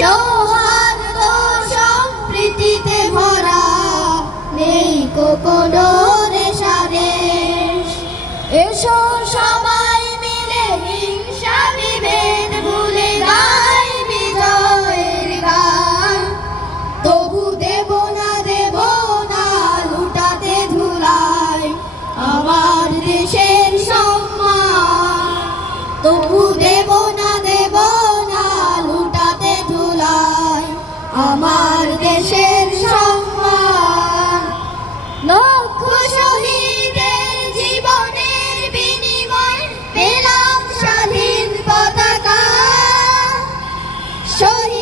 সৌহার্দ্য সম্প্রীতিতে ভরা, নেই কোনো রেশারেশ। এসো সবাই মিলে হিংসা বিভেদ ভুলে গাই বিজয়ের গান। তবু দেব না লুটাতে ধুলাই আমার দেশের সম্মান। তবু দেব না লুটাতে ধুলাই আমার দেশের সম্মান। লক্ষ শহীদের জীবনের বিনিময় পেলাম স্বাধীন পতাকা। শহীদ